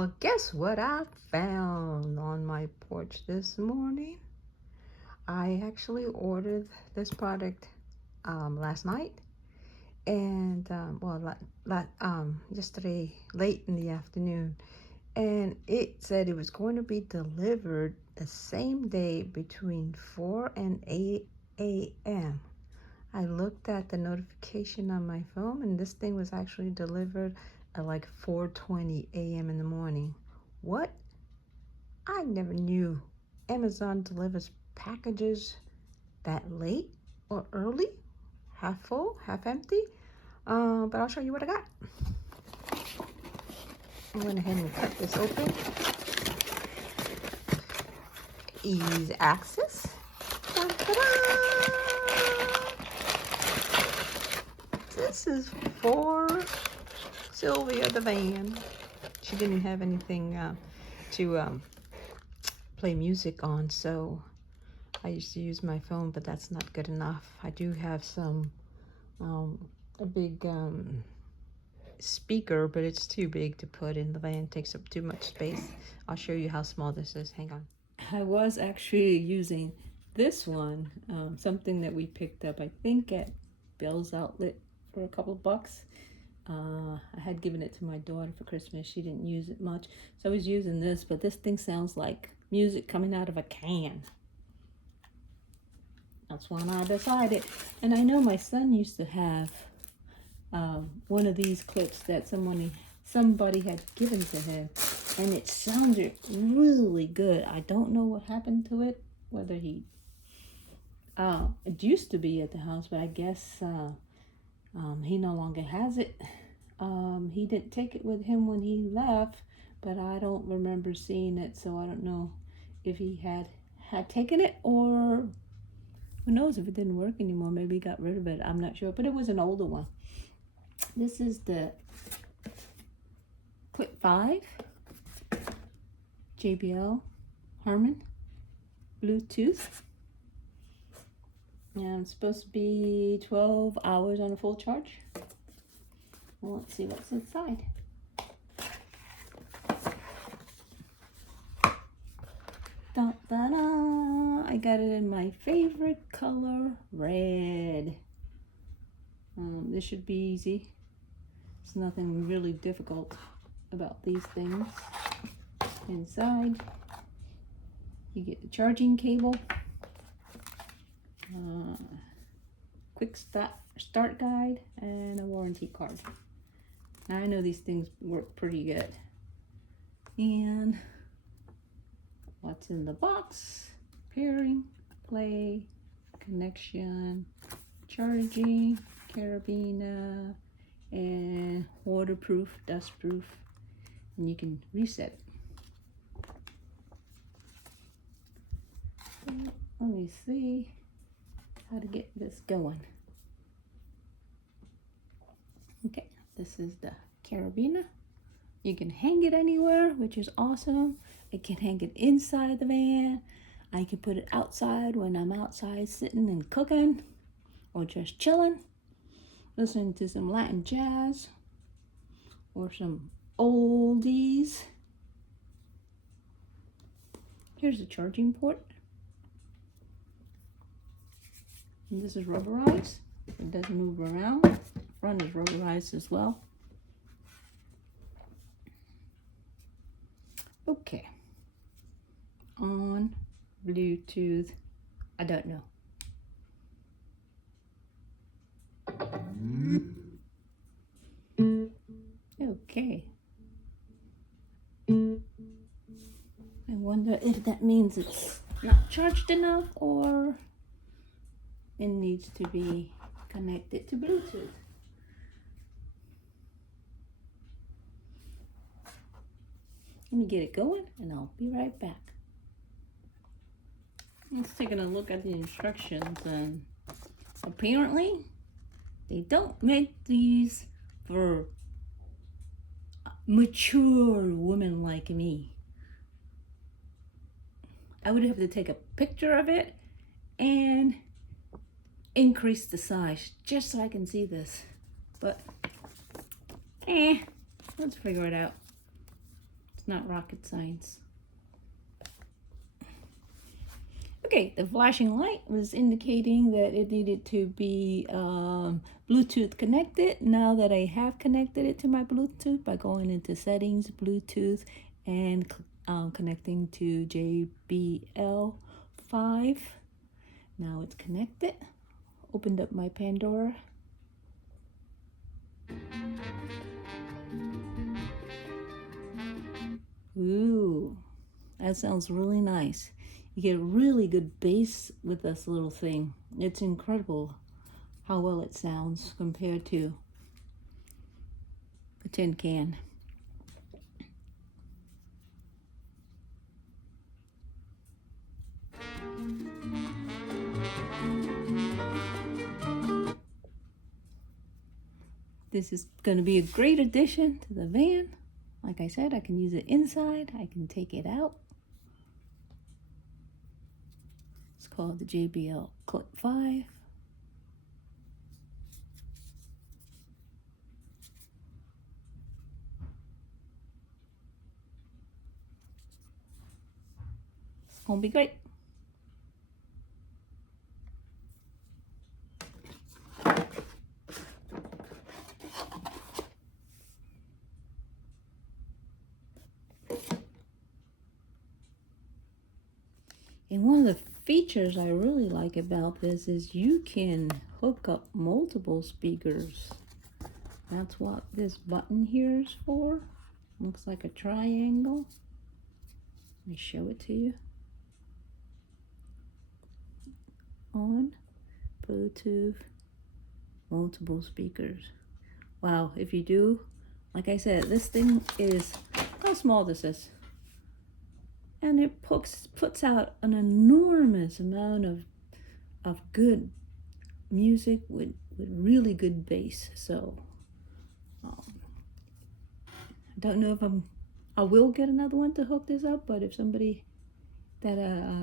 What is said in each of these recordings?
Well, guess what I found on my porch this morning? I actually ordered this product last night, and yesterday late in the afternoon, and it said it was going to be delivered the same day between 4 and 8 a.m. I looked at the notification on my phone, and this thing was actually delivered at like 4:20 a.m. in the morning. What? I never knew Amazon delivers packages that late or early, half full, half empty. But I'll show you what I got. I went ahead and cut this open. Ease access. This is for Sylvia the van. She didn't have anything to play music on, so I used to use my phone, but that's not good enough. I do have some a big speaker, but it's too big to put in the van. It takes up too much space. I'll show you how small this is. Hang on. I was actually using this one, something that we picked up, I think, at Bell's Outlet for a couple of bucks. I had given it to my daughter for Christmas. She didn't use it much, so I was using this, but this thing sounds like music coming out of a can. That's when I decided. And I know my son used to have one of these clips that somebody had given to him, and it sounded really good. I don't know what happened to it, whether it used to be at the house, but I guess he no longer has it. He didn't take it with him when he left, but I don't remember seeing it, so I don't know if he had taken it, or who knows if it didn't work anymore. Maybe he got rid of it. I'm not sure, but it was an older one. This is the Clip 5 JBL Harman Bluetooth. And it's supposed to be 12 hours on a full charge. Well, let's see what's inside. Da, da, da. I got it in my favorite color, red. This should be easy. There's nothing really difficult about these things. Inside, you get the charging cable, quick start guide, and a warranty card. Now, I know these things work pretty good. And what's in the box? Pairing, play, connection, charging, carabiner, and waterproof, dustproof, and you can reset it. So, let me see how to get this going. Okay, this is the carabiner. You can hang it anywhere, which is awesome. I can hang it inside the van. I can put it outside when I'm outside sitting and cooking, or just chilling, listening to some Latin jazz or some oldies. Here's the charging port. And this is rubberized. It doesn't move around. The front is rubberized as well. Okay. On Bluetooth, I don't know. Okay. I wonder if that means it's not charged enough, or it needs to be connected to Bluetooth. Let me get it going, and I'll be right back. Let's take a look at the instructions, and apparently they don't make these for mature women like me. I would have to take a picture of it and increase the size just so I can see this. But let's figure it out. It's not rocket science. Okay, the flashing light was indicating that it needed to be Bluetooth connected. Now that I have connected it to my Bluetooth by going into settings, Bluetooth, and connecting to JBL 5. Now it's connected. Opened up my Pandora. Ooh, that sounds really nice. You get really good bass with this little thing. It's incredible how well it sounds compared to a tin can. This is going to be a great addition to the van. Like I said, I can use it inside. I can take it out. It's called the JBL Clip 5. It's going to be great. And one of the features I really like about this is you can hook up multiple speakers. That's what this button here is for. Looks like a triangle. Let me show it to you. On, Bluetooth, multiple speakers. Wow, if you do, like I said, this thing is, how small this is. And it puts out an enormous amount of good music with really good bass. So I don't know if I will get another one to hook this up, but if somebody that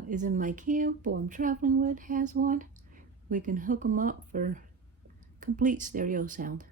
is in my camp or I'm traveling with has one, we can hook them up for complete stereo sound.